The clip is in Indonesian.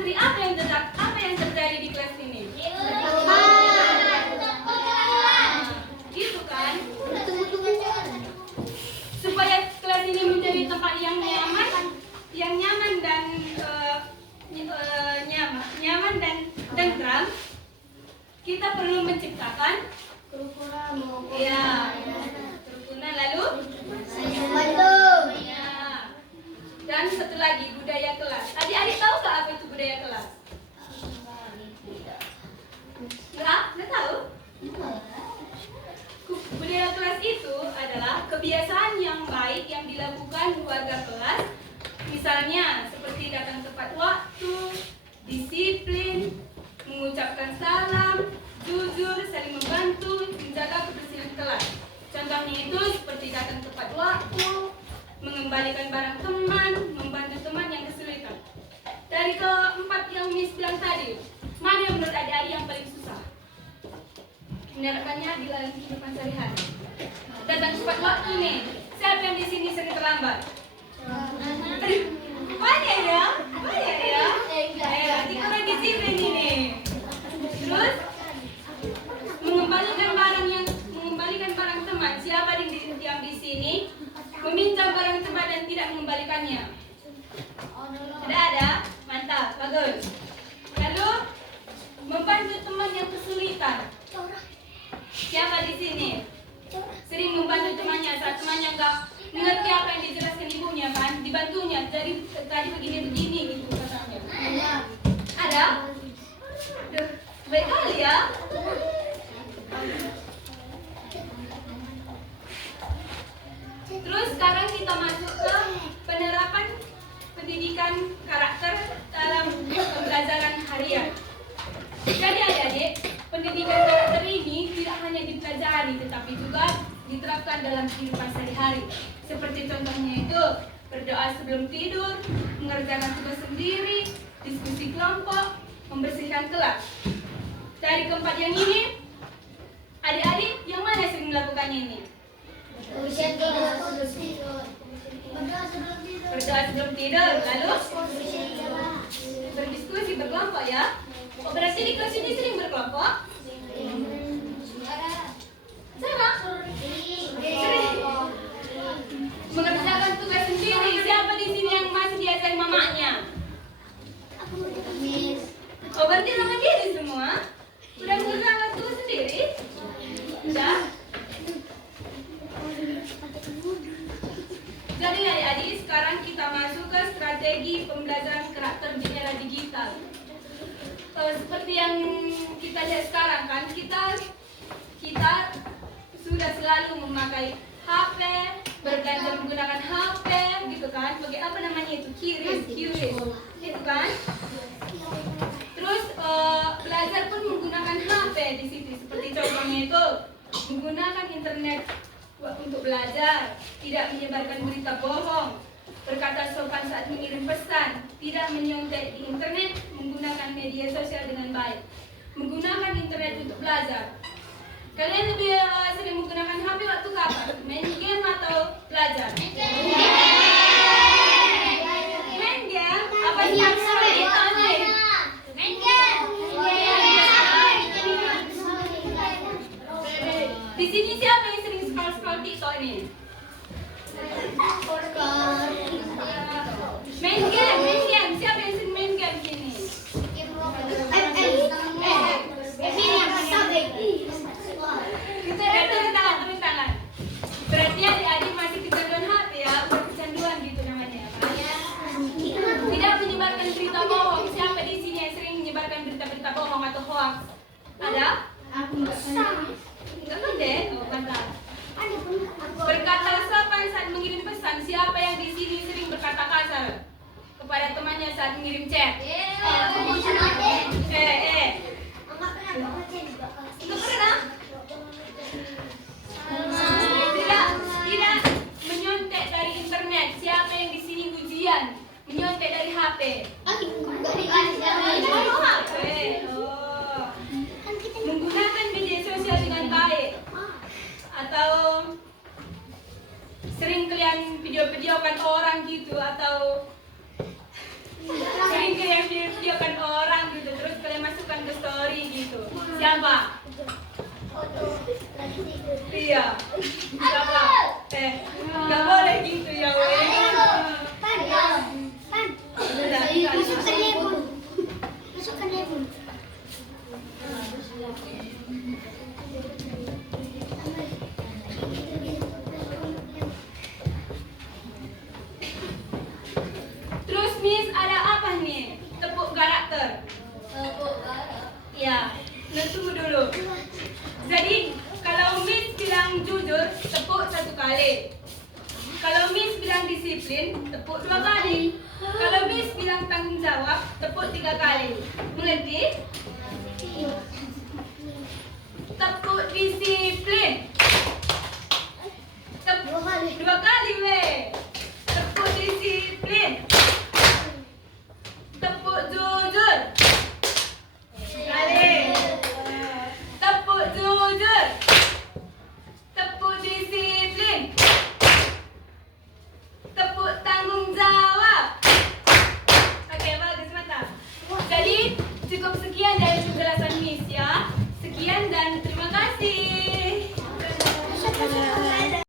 santri apa yang terjadi di kelas ini? Gitu kan? Supaya kelas ini menjadi tempat yang nyaman dan nyaman dan tentram, kita perlu menciptakan kerukunan lalu dan satu lagi budaya kelas. Adik-adik tahu nggak apa itu budaya kelas? Nggak tahu? Budaya kelas itu adalah kebiasaan yang baik yang dilakukan warga kelas. Misalnya seperti datang tepat waktu, disiplin, mengucapkan salam, jujur, saling membantu, menjaga kebersihan kelas. Contohnya itu seperti datang tepat waktu, mengembalikan barang teman, membantu teman yang kesulitan. Dari keempat yang Miss bilang tadi, mana yang menurut adik-adik yang paling susah menerapkannya di dalam kehidupan sehari-hari? Datang tepat waktu nih. Siapa yang di sini sering terlambat? Banyak ya? Nanti kurang disiplin ini. Terus mengembalikan barang teman. Siapa yang di sini meminjam barang teman dan tidak mengembalikannya? Ada? Mantap, bagus. Lalu membantu teman yang kesulitan. Siapa di sini sering membantu temannya saat temannya nggak mengerti apa yang dijelaskan ibunya kan? Dibantunya. Jadi tadi begini gitu katanya. Ada? Duh, baik kali ya. Terus sekarang kita masuk ke penerapan pendidikan karakter dalam pembelajaran harian. Jadi adik-adik, pendidikan karakter ini tidak hanya dipelajari tetapi juga diterapkan dalam kehidupan sehari-hari. Seperti contohnya itu berdoa sebelum tidur, mengerjakan tugas sendiri, diskusi kelompok, membersihkan kelas. Dari keempat yang ini, adik-adik yang mana sering melakukannya ini? Berdoa sebelum tidur, lalu berdiskusi berkelompok ya. Oh, berarti di kelas ini sering berkelompok? Sama? Sering. Mengerjakan tugas sendiri. Siapa di sini yang masih diajari mamanya? Oh, berarti sama diri semua? Udah mengerjakan tugas sendiri? Udah? Jadi adik-adik, sekarang kita masuk ke strategi pembelajaran karakter di era digital. Seperti yang kita lihat sekarang kan, kita sudah selalu memakai HP, berbelanja menggunakan HP, gitu kan? Apa namanya itu? QRIS, gitu kan? Terus belajar pun menggunakan HP di situ. Seperti contohnya itu menggunakan internet untuk belajar, tidak menyebarkan berita bohong, berkata sopan saat mengirim pesan, tidak menyontek di internet, menggunakan media sosial dengan baik, menggunakan internet untuk belajar. Kalian lebih sering menggunakan HP waktu kapan? Main game atau belajar? Main game? Apa sih yang seperti itu nih? Main game. Di sini siapa yang sering scroll TikTok ini? Main game. Siapa yang sering main game sini? Tepuk tangan. Berarti adik-adik masih kecanduan HP ya, bukan kecanduan gitu namanya. Tidak menyebarkan berita bohong. Siapa di sini yang sering menyebarkan berita-berita bohong atau hoax? Ada? Enggak ada? Oh, mantap. Berkata sopan saat mengirim pesan. Siapa yang di sini sering berkata kasar kepada temannya saat mengirim chat? Enggak pernah? Tidak menyontek dari internet. Siapa yang di sini ujian menyontek dari HP? Menggunakan media sosial dengan baik. Atau sering kalian video-videokan orang gitu, atau sering kalian videokan Siapa? Iya. Siapa? Nggak boleh gitu ya, weh. Masukkan lemon. Terus Miss ada apa nih? Tepuk karakter. Ya, nah tunggu dulu. Jadi kalau Miss bilang jujur, tepuk 1 kali. Kalau Miss bilang disiplin, tepuk 2 kali. Kalau Miss bilang tanggung jawab, tepuk 3 kali. Mengerti?